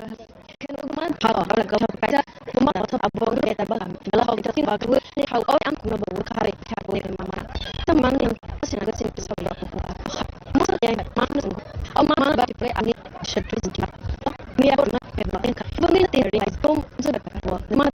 kan uman ha la ka ka uman ta abo ke ta ba la ho ta tin ba ku ni ha o an ku na ba ka re ka ko ma ma ta man yang sin ga sin sa ba ko ma sa ya ma na ko o ma ba ki pre ani shet present mi ya ko na ka ba ni te realize tom